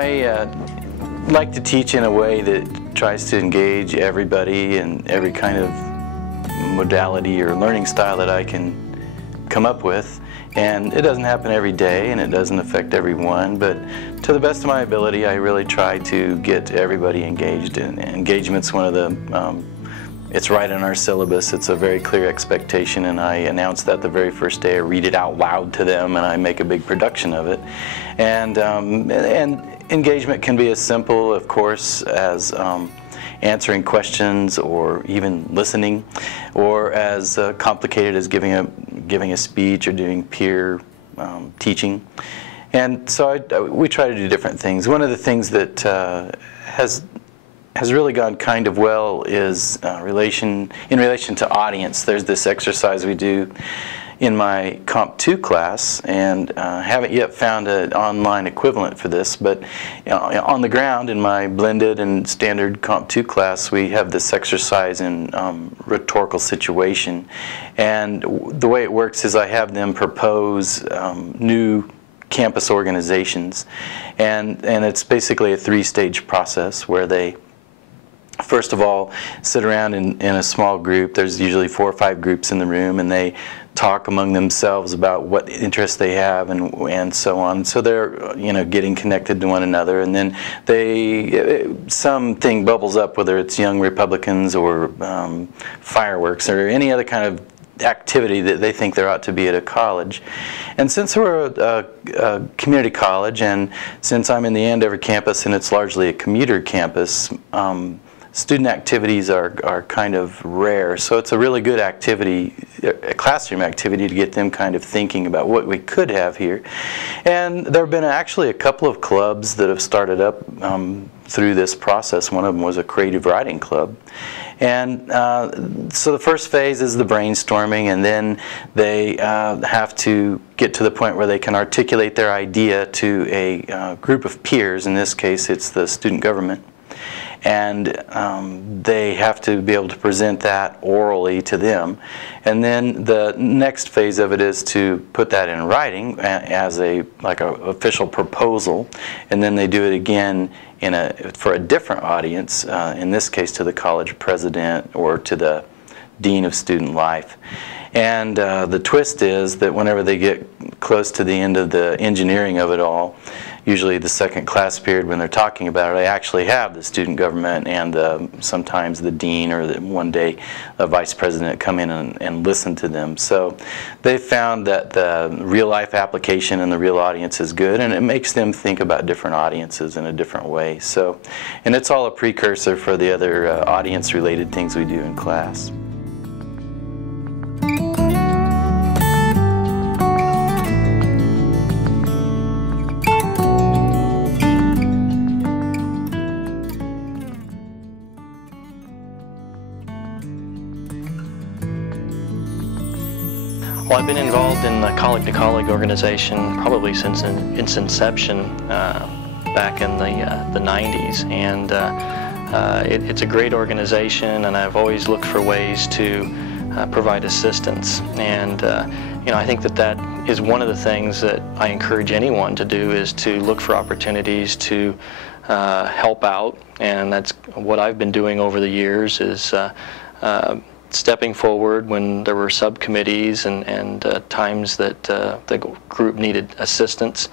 I like to teach in a way that tries to engage everybody in every kind of modality or learning style that I can come up with. And it doesn't happen every day and it doesn't affect everyone, but to the best of my ability I really try to get everybody engaged. And engagement's one of the, it's right in our syllabus. It's a very clear expectation, and I announce that the very first day. I read it out loud to them and I make a big production of it. And engagement can be as simple, of course, as answering questions or even listening, or as complicated as giving a speech or doing peer teaching. And so we try to do different things. One of the things that has really gone kind of well is in relation to audience. There's this exercise we do in my Comp 2 class, and haven't yet found an online equivalent for this, but on the ground in my blended and standard Comp 2 class we have this exercise in rhetorical situation, and the way it works is I have them propose new campus organizations, and it's basically a three-stage process where they first of all sit around in a small group. There's usually 4 or 5 groups in the room, and they talk among themselves about what interests they have and so on. So they're getting connected to one another, and then something bubbles up, whether it's young Republicans or fireworks or any other kind of activity that they think there ought to be at a college. And since we're a community college, and since I'm in the Andover campus and it's largely a commuter campus, student activities are kind of rare, so it's a really good activity, a classroom activity, to get them kind of thinking about what we could have here. And there have been actually a couple of clubs that have started up through this process. One of them was a creative writing club. And so the first phase is the brainstorming, and then they have to get to the point where they can articulate their idea to a group of peers. In this case it's the student government. And they have to be able to present that orally to them. And then the next phase of it is to put that in writing as like a official proposal. And then they do it again for a different audience, in this case to the college president or to the dean of student life. And the twist is that whenever they get close to the end of the engineering of it all, usually the second class period when they're talking about it, I actually have the student government and sometimes the dean or one day a vice president come in and listen to them. So they found that the real life application and the real audience is good, and it makes them think about different audiences in a different way. So, and it's all a precursor for the other audience related things we do in class. Well, I've been involved in the Colleague to Colleague organization probably since its inception back in the 90s, and it's a great organization, and I've always looked for ways to provide assistance. And I think that is one of the things that I encourage anyone to do, is to look for opportunities to help out, and that's what I've been doing over the years, is stepping forward when there were subcommittees and times that the group needed assistance.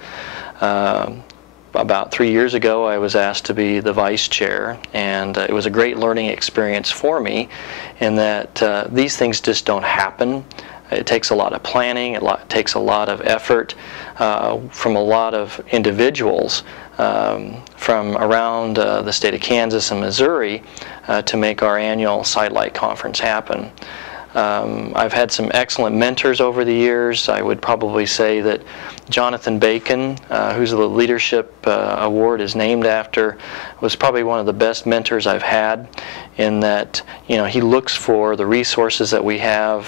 About 3 years ago I was asked to be the vice chair, and it was a great learning experience for me, in that these things just don't happen. It takes a lot of planning, it takes a lot of effort from a lot of individuals from around the state of Kansas and Missouri to make our annual SIDLIT conference happen. I've had some excellent mentors over the years. I would probably say that Jonathan Bacon, who's the Leadership Award is named after, was probably one of the best mentors I've had, in that he looks for the resources that we have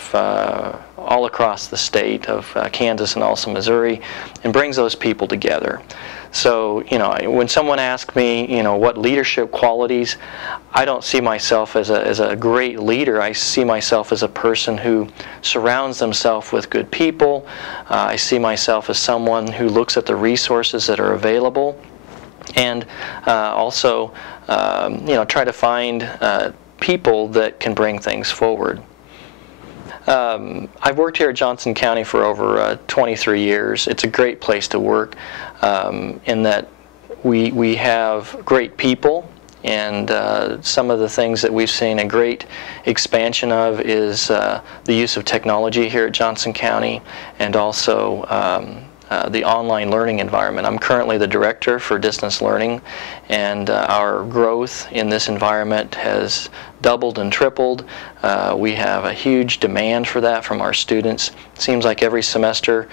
all across the state of Kansas and also Missouri, and brings those people together. So, when someone asks me, what leadership qualities, I don't see myself as a great leader. I see myself as a person who surrounds themselves with good people. I see myself as someone who looks at the resources that are available and also try to find people that can bring things forward. I've worked here at Johnson County for over 23 years. It's a great place to work in that we have great people, and some of the things that we've seen a great expansion of is the use of technology here at Johnson County, and also the online learning environment. I'm currently the director for distance learning, and our growth in this environment has doubled and tripled. We have a huge demand for that from our students. It seems like every semester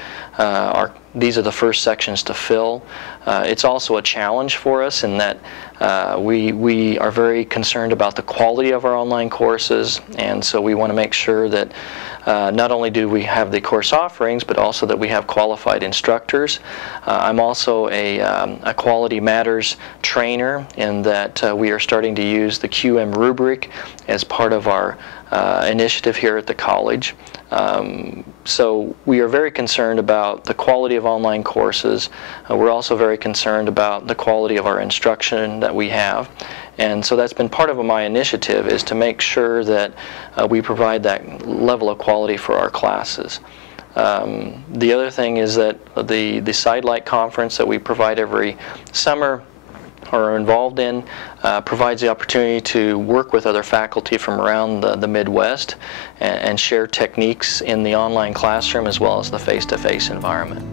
these are the first sections to fill. It's also a challenge for us in that we are very concerned about the quality of our online courses, and so we want to make sure that not only do we have the course offerings, but also that we have qualified instructors. I'm also a Quality Matters trainer in that we are starting to use the QM rubric as part of our initiative here at the college. So we are very concerned about the quality of online courses. We're also very concerned about the quality of our instruction that we have. And so that's been part of my initiative, is to make sure that we provide that level of quality for our classes. The other thing is that the SIDLIT conference that we provide every summer or are involved in provides the opportunity to work with other faculty from around the Midwest and share techniques in the online classroom as well as the face-to-face environment.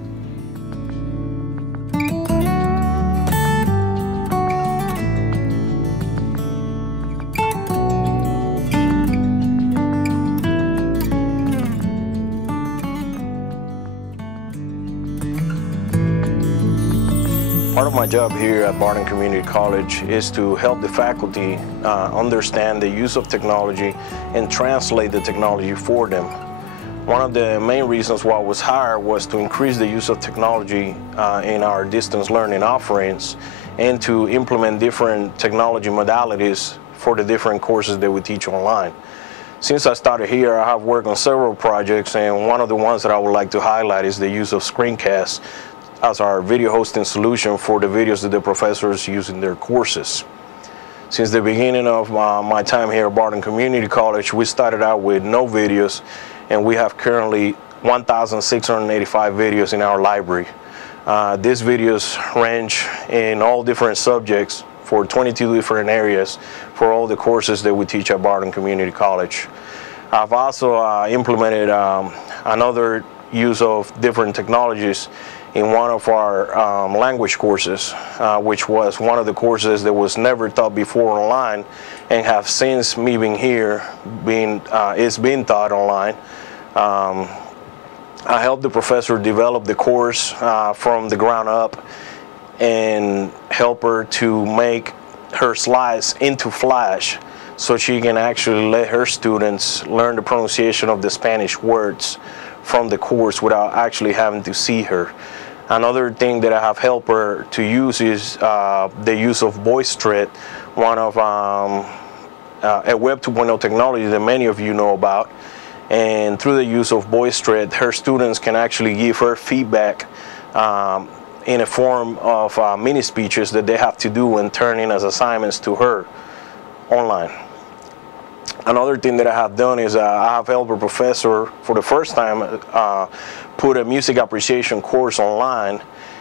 Part of my job here at Barton Community College is to help the faculty understand the use of technology and translate the technology for them. One of the main reasons why I was hired was to increase the use of technology in our distance learning offerings and to implement different technology modalities for the different courses that we teach online. Since I started here, I have worked on several projects, and one of the ones that I would like to highlight is the use of screencasts as our video hosting solution for the videos that the professors use in their courses. Since the beginning of my time here at Barton Community College, we started out with no videos, and we have currently 1,685 videos in our library. These videos range in all different subjects for 22 different areas for all the courses that we teach at Barton Community College. I've also implemented another use of different technologies in one of our language courses, which was one of the courses that was never taught before online, and have since me being here, it's been taught online. I helped the professor develop the course from the ground up and help her to make her slides into Flash so she can actually let her students learn the pronunciation of the Spanish words from the course without actually having to see her. Another thing that I have helped her to use is the use of VoiceThread, one of a Web 2.0 technology that many of you know about. And through the use of VoiceThread, her students can actually give her feedback in a form of mini speeches that they have to do and turn in as assignments to her online. Another thing that I have done is I have helped a professor for the first time put a music appreciation course online,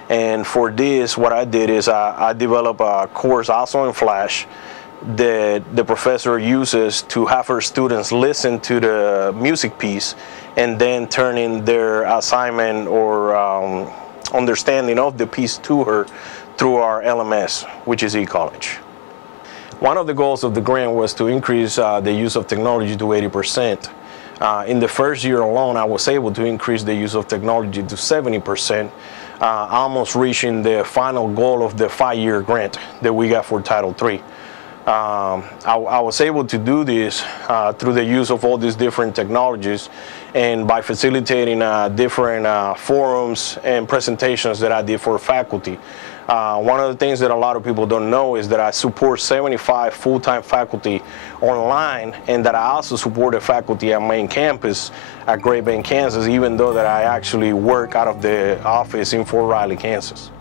and for this what I did is I developed a course also in Flash that the professor uses to have her students listen to the music piece and then turn in their assignment or understanding of the piece to her through our LMS, which is eCollege. One of the goals of the grant was to increase the use of technology to 80%. In the first year alone, I was able to increase the use of technology to 70%, almost reaching the final goal of the 5-year grant that we got for Title III. I was able to do this through the use of all these different technologies and by facilitating different forums and presentations that I did for faculty. One of the things that a lot of people don't know is that I support 75 full-time faculty online, and that I also support a faculty at main campus at Great Bend, Kansas, even though that I actually work out of the office in Fort Riley, Kansas.